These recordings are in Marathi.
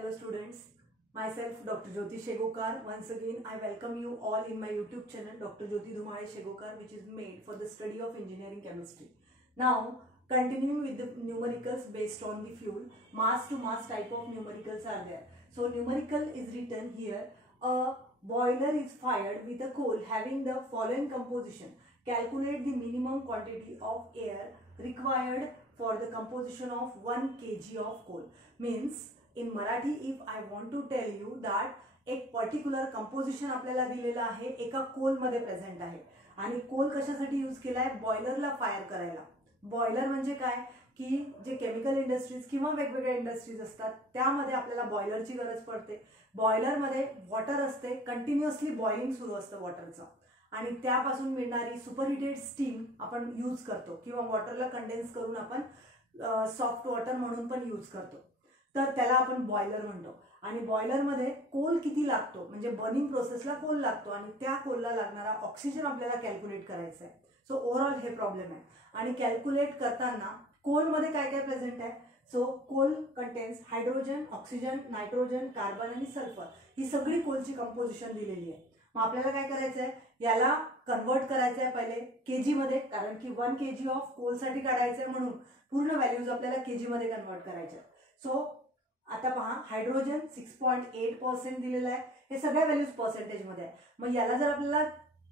Hello students, myself Dr. Jyoti Shegokar. Once again I welcome you all in my YouTube channel Dr. Jyoti Dhumale Shegokar, which is made for the study of engineering chemistry. Now continuing with the numericals based on the fuel, mass to mass type of numericals are there. So numerical is written here, a boiler is fired with a coal having the following composition. Calculate the minimum quantity of air required for the composition of 1 kg of coal. Means in Marathi, if I want to tell you that एक पर्टिक्युलर कंपोजिशन आपल्याला दिलेलं आहे, एका कोल मध्ये प्रेझेंट आहे आणि कोल कशासाठी यूज केलाय, बॉयलरला फायर करायला. बॉयलर म्हणजे काय की जे केमिकल इंडस्ट्रीज किंवा वेगवेगळ्या इंडस्ट्रीज असतात त्यामध्ये आपल्याला बॉयलरची गरज पडते. बॉयलरमध्ये वॉटर असते, कंटिन्युअसली बॉइलिंग सुरू असतं वॉटरचं आणि त्यापासून मिळणारी सुपरहिटेड स्टीम आपण यूज करतो किंवा वॉटरला कंडेन्स करून आपण सॉफ्ट वॉटर म्हणून पण यूज करतो. तर त्याला आपण बॉयलर म्हणतो. आणि बॉयलरमध्ये कोल किती लागतो म्हणजे बर्निंग प्रोसेसला कोल लागतो आणि त्या कोलला लागणारा ऑक्सिजन आपल्याला कॅल्क्युलेट करायचा आहे. सो ओव्हरऑल हे प्रॉब्लेम आहे. आणि कॅल्क्युलेट करताना कोलमध्ये काय काय प्रेझेंट आहे. So coal contains hydrogen, oxygen, nitrogen, carbon आणि सल्फर, ही सगळी कोलची कंपोजिशन दिलेली आहे. मग आपल्याला काय करायचं आहे, याला कन्वर्ट करायचं आहे पहिले केजी मध्ये, कारण की 1 kg ऑफ कोलसाठी काढायचं आहे म्हणून पूर्ण व्हॅल्यूज आपल्याला केजी मध्ये कन्वर्ट करायच्या. सो आता पहा, हायड्रोजन 6.8% दिलेलं आहे. हे सगळ्या व्हॅल्यूज पर्सेंटेज मध्ये आहे. मग याला जर आपल्याला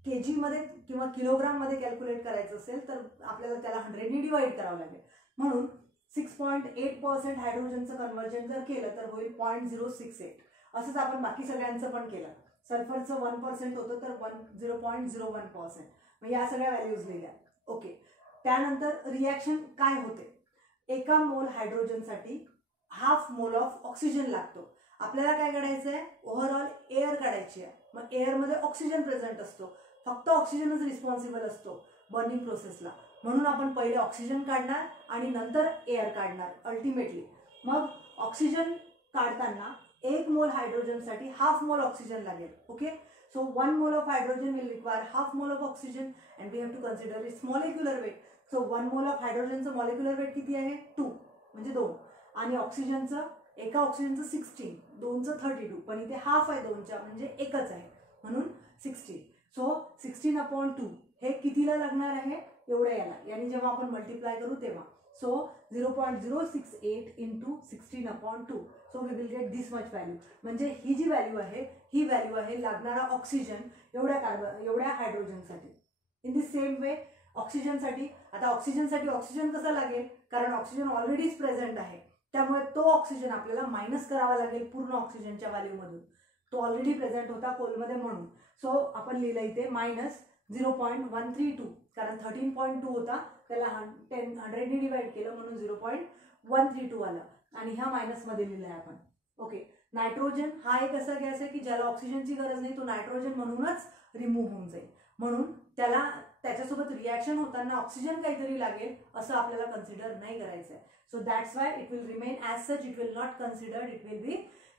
केजी मध्ये किंवा किलोग्राम मध्ये कॅल्क्युलेट करायचं असेल तर आपल्याला त्याला 100 ने डिवाइड करावं लागेल. म्हणून 6.8% हायड्रोजनचं कन्वर्जन जर केलं तर होईल 0.068. असंच आपण बाकी सगळ्यांचं पण केलं. सल्फरचं 1% होतं तर 0.01%. मग या सगळ्या व्हॅल्यूज लिहिल्या. ओके, त्यानंतर रिॲक्शन काय होते. एका मोल हायड्रोजनसाठी हाफ मोल ऑफ ऑक्सिजन लागतो. आपल्याला काय काढायचं आहे, ओव्हरऑल एअर काढायची आहे. मग एअरमध्ये ऑक्सिजन प्रेझेंट असतो, फक्त ऑक्सिजनच रिस्पॉन्सिबल असतो बर्निंग प्रोसेसला. म्हणून आपण पहिले ऑक्सिजन काढणार आणि नंतर एअर काढणार अल्टिमेटली. मग ऑक्सिजन काढताना 1 मोल हायड्रोजनसाठी हाफ मोल ऑक्सिजन लागेल. Okay, so 1 mole of hydrogen will require half mole of oxygen and we have to consider its molecular weight. So 1 mole of हायड्रोजनचं molecular weight किती आहे, 2 म्हणजे 2. आणि ऑक्सिजनचं, एका ऑक्सिजनचं 16, 2चं 32, पण इथे हाफ आहे 2च्या म्हणजे एकच आहे म्हणून 16. सो 16/2 हे कितीला लागणार आहे, एवढं याला, यानी जेव्हा आपण मल्टिप्लाय करू तेव्हा. So 0.068 into 16/2. So we will get this much value. म्हणजे ही जी व्हॅल्यू आहे ही व्हॅल्यू आहे लागणारा ऑक्सिजन एवढ्या हायड्रोजनसाठी. इन दी सेम वे ऑक्सिजनसाठी, आता ऑक्सिजनसाठी ऑक्सिजन कसा लागेल, कारण ऑक्सिजन ऑलरेडीच प्रेझेंट आहे त्यामुळे तो ऑक्सिजन आपल्याला मायनस करावा लागेल पूर्ण ऑक्सिजनच्या व्हॅल्यूमधून. तो ऑलरेडी प्रेझेंट होता कोलमध्ये म्हणून. सो आपण लिहिलं इथे -0.132, कारण 13.2 होता, त्याला 100 ने डिवाइड केलं म्हणून 0.132 आलं आणि ह्या मायनस मध्ये लिहिलंय आपण. ओके, नायट्रोजन हा एक असा गॅस आहे की ज्याला ऑक्सिजनची गरज नाही, तो नायट्रोजन म्हणूनच रिमूव्ह होऊन जाईल. म्हणून त्याच्यासोबत रिॲक्शन होताना ऑक्सिजन काहीतरी लागेल असं आपल्याला कन्सिडर नाही करायचं आहे. So that's why it will remain as such, it will not considered, it will be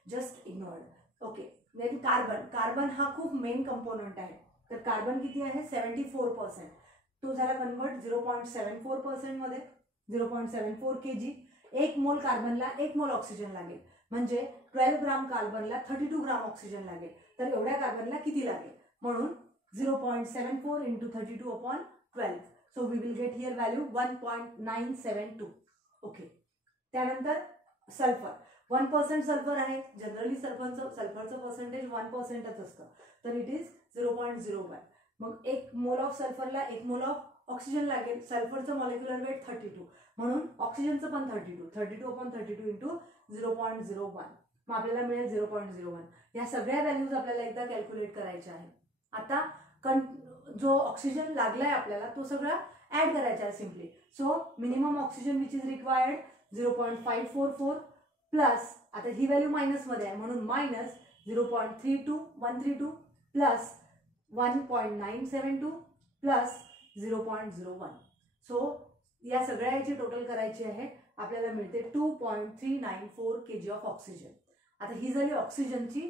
just ignored. Okay, then carbon. Carbon हा खूप मेन कंपोनंट आहे. तर कार्बन किती आहे, 74%. तो झाला कन्वर्ट 0.74% मध्ये, 0.74 kg. 1 मोल कार्बनला 1 मोल ऑक्सिजन लागेल, म्हणजे 12 ग्राम कार्बनला 32 ग्राम ऑक्सिजन लागेल. तर एवढ्या कार्बनला किती लागेल, म्हणून 0.74 into 32/12. So we will get here value 1.972. Okay, त्यानंतर सल्फर. 1% सल्फर आहे. जनरली सल्फरचं पर्सेंटेज 1%च असतं, तर इट इज 0.01. मग 1 mole of सल्फरला 1 mole of oxygen लागेल. सल्फरचं मॉलिक्युलर वेट 32 म्हणून ऑक्सिजनचं पण 32/32 इंटू 0.01. मग आपल्याला मिळेल 0.01. या सगळ्या व्हॅल्यूज आपल्याला एकदा कॅल्क्युलेट करायच्या आहेत. आता जो ऑक्सिजन लागलाय आपल्याला तो सगळा ऍड करायचा आहे simply. So minimum oxygen which is required 0.544 plus, आता ही व्हॅल्यू मायनस मध्ये आहे म्हणून मायनस 0.132 प्लस 1.972 प्लस 0.01. सो या सगळ्या याची टोटल करायची आहे. आपल्याला मिळते 2.394 kg ऑफ ऑक्सिजन. आता ही झाली ऑक्सिजनची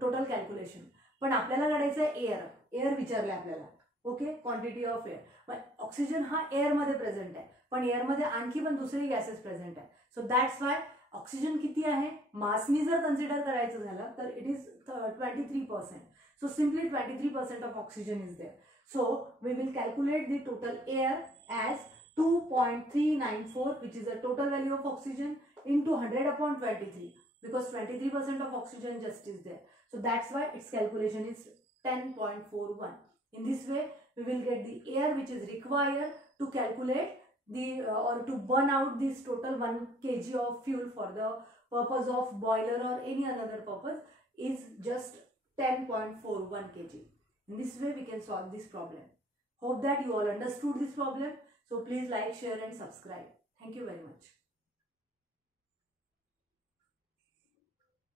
टोटल कॅल्क्युलेशन. पण आपल्याला काढायचं आहे एअर विचारलंय आपल्याला. Okay, quantity of air. पण ऑक्सिजन हा एअरमध्ये प्रेझेंट आहे, पण एअरमध्ये आणखी पण दुसरी गॅसेस प्रेझेंट आहे. सो दॅट्स वाय ऑक्सिजन किती आहे, मासनी जर कन्सिडर करायचं झालं तर it is 23%. So simply 23% of oxygen is there. So we will calculate the total air as 2.394, which is the total value of oxygen, into 100 upon 23, because 23% of oxygen just is there. So that's why its calculation is 10.41. In this way we will get the air which is required to calculate the or to burn out this total 1 kg of fuel for the purpose of boiler or any another purpose is just 10.41 kg. In this way we can solve this problem. Hope that you all understood this problem. So please like, share and subscribe. Thank you very much.